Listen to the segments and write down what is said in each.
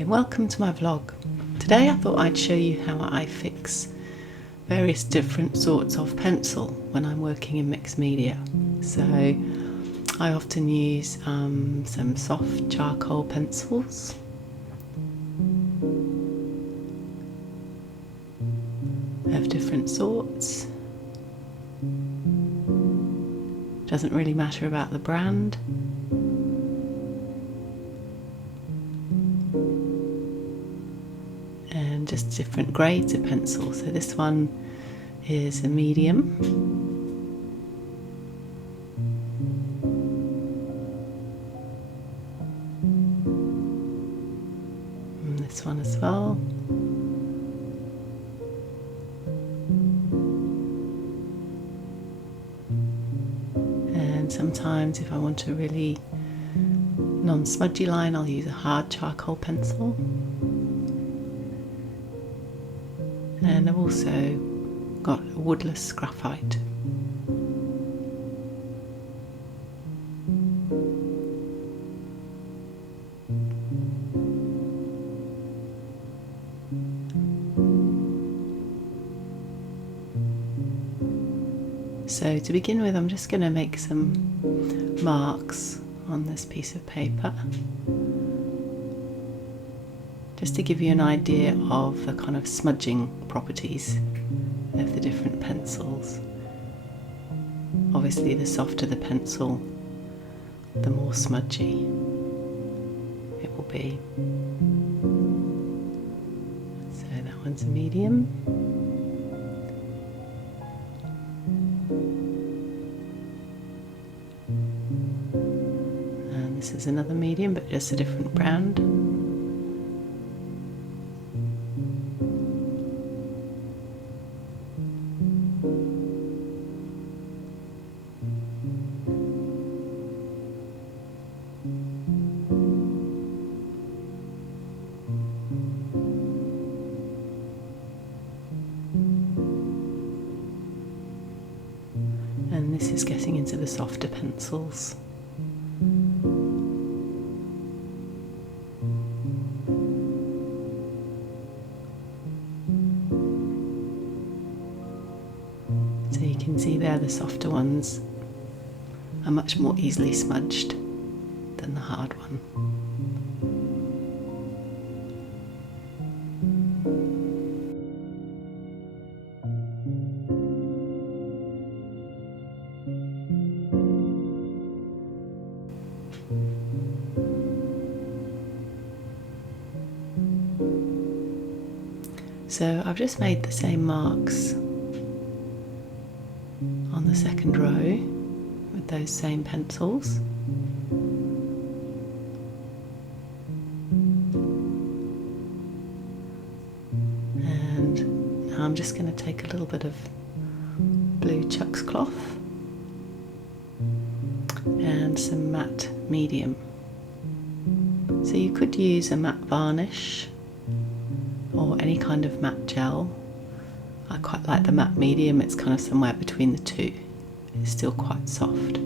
Hi, welcome to my vlog. Today I thought I'd show you how I fix various different sorts of pencil when I'm working in mixed media. So I often use some soft charcoal pencils. Of different sorts. Doesn't really matter about the brand. And just different grades of pencil. So this one is a medium. And this one as well. And sometimes if I want a really non-smudgy line, I'll use a hard charcoal pencil. And I've also got a woodless graphite. So to begin with, I'm just going to make some marks on this piece of paper, just to give you an idea of the kind of smudging properties of the different pencils. Obviously, the softer the pencil, the more smudgy it will be. So that one's a medium. And this is another medium, but just a different brand. And this is getting into the softer pencils. So you can see there the softer ones are much more easily smudged than the hard one. So I've just made the same marks on the second row with those same pencils. And now I'm just going to take a little bit of blue Chuck's cloth and some matte medium. So you could use a matte varnish or any kind of matte gel. I quite like the matte medium, it's kind of somewhere between the two. It's still quite soft.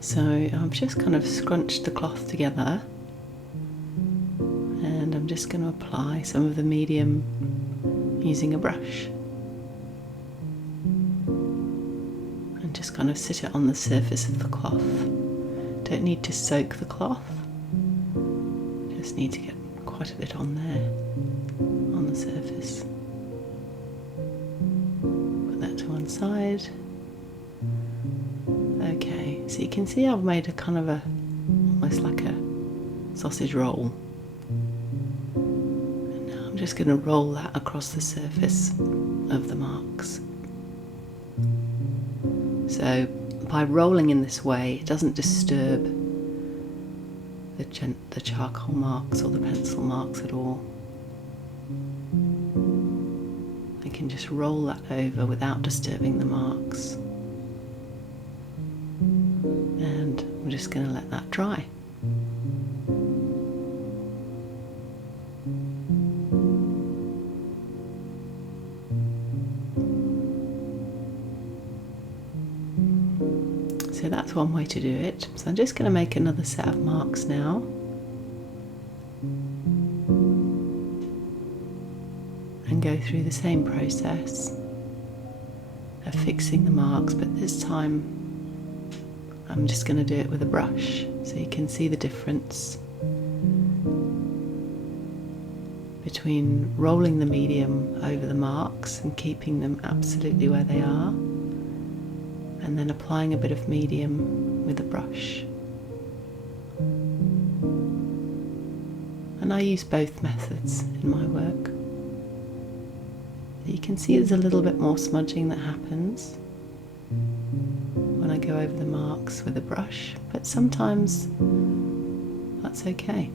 So I've just kind of scrunched the cloth together and I'm just going to apply some of the medium using a brush. Just kind of sit it on the surface of the cloth. Don't need to soak the cloth, just need to get quite a bit on there, on the surface. Put that to one side. Okay, so you can see I've made a kind of almost like a sausage roll. And now I'm just going to roll that across the surface of the marks. So by rolling in this way, it doesn't disturb the charcoal marks or the pencil marks at all. I can just roll that over without disturbing the marks. And I'm just going to let that dry. So that's one way to do it. So I'm just going to make another set of marks now. And go through the same process of fixing the marks, but this time I'm just going to do it with a brush so you can see the difference between rolling the medium over the marks and keeping them absolutely where they are, and then applying a bit of medium with a brush. And I use both methods in my work. You can see there's a little bit more smudging that happens when I go over the marks with a brush, but sometimes that's okay.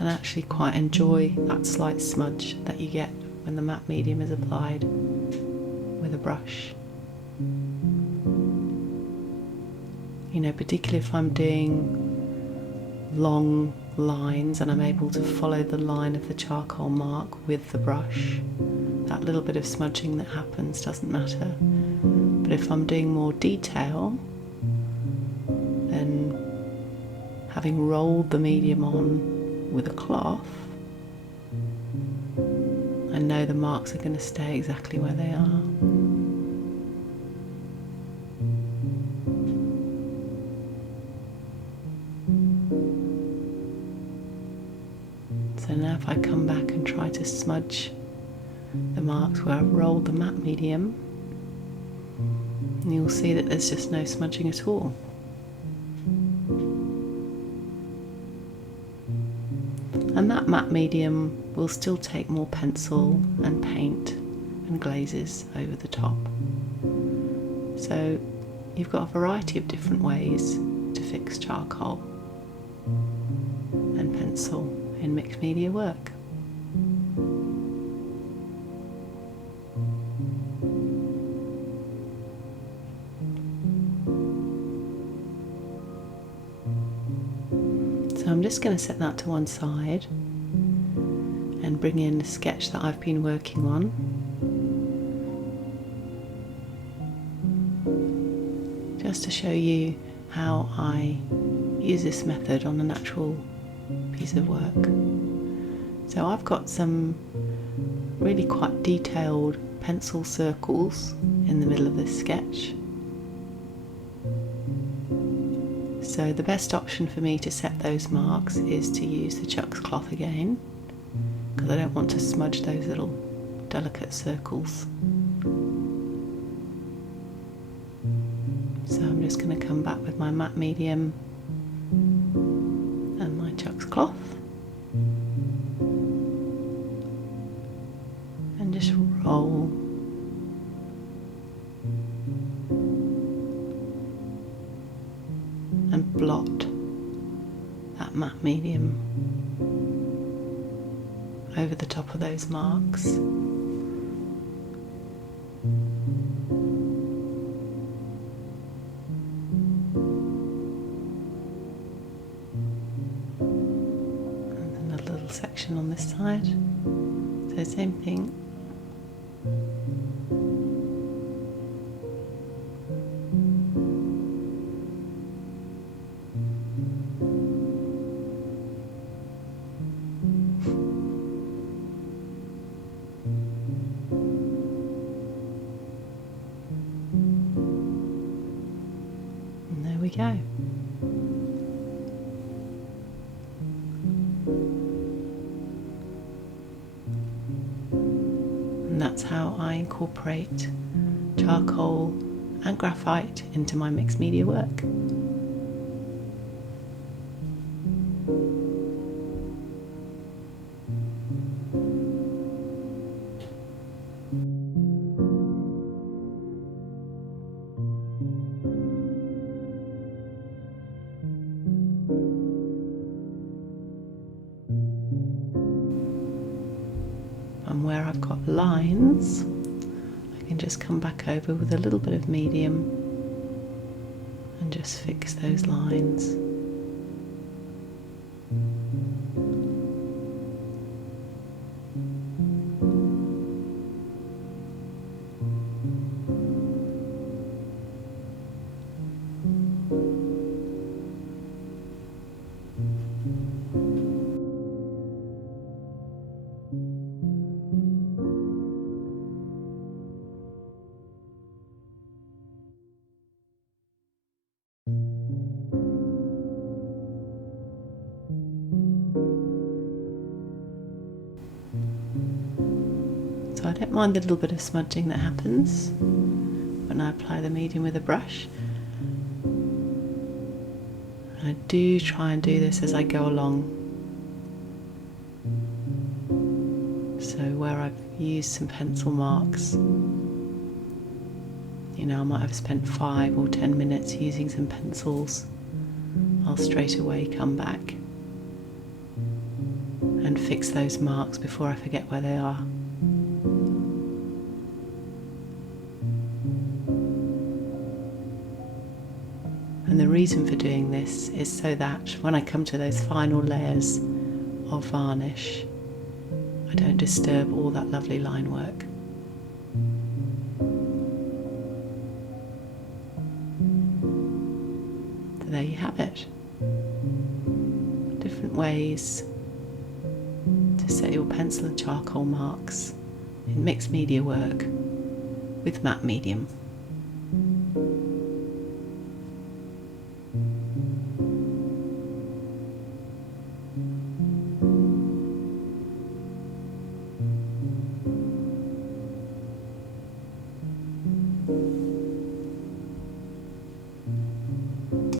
And I actually quite enjoy that slight smudge that you get when the matte medium is applied with a brush. You know, particularly if I'm doing long lines and I'm able to follow the line of the charcoal mark with the brush, that little bit of smudging that happens doesn't matter. But if I'm doing more detail, then having rolled the medium on with a cloth, I know the marks are going to stay exactly where they are. So now if I come back and try to smudge the marks where I've rolled the matte medium, you'll see that there's just no smudging at all. And that matte medium will still take more pencil and paint and glazes over the top. So you've got a variety of different ways to fix charcoal and pencil in mixed media work. So I'm just going to set that to one side and bring in the sketch that I've been working on. Just to show you how I use this method on an actual piece of work. So I've got some really quite detailed pencil circles in the middle of this sketch. So the best option for me to set those marks is to use the Chuck's cloth again, because I don't want to smudge those little delicate circles. So I'm just going to come back with my matte medium and my Chuck's cloth and just roll and blot that matte medium over the top of those marks. And then a little section on this side. So same thing. We go. And that's how I incorporate charcoal and graphite into my mixed media work. And where I've got lines, I can just come back over with a little bit of medium and just fix those lines. So I don't mind the little bit of smudging that happens when I apply the medium with a brush. I do try and do this as I go along. So where I've used some pencil marks, you know, I might have spent 5 or 10 minutes using some pencils, I'll straight away come back and fix those marks before I forget where they are. And the reason for doing this is so that when I come to those final layers of varnish, I don't disturb all that lovely line work. So there you have it. Different ways to set your pencil and charcoal marks in mixed media work with matte medium.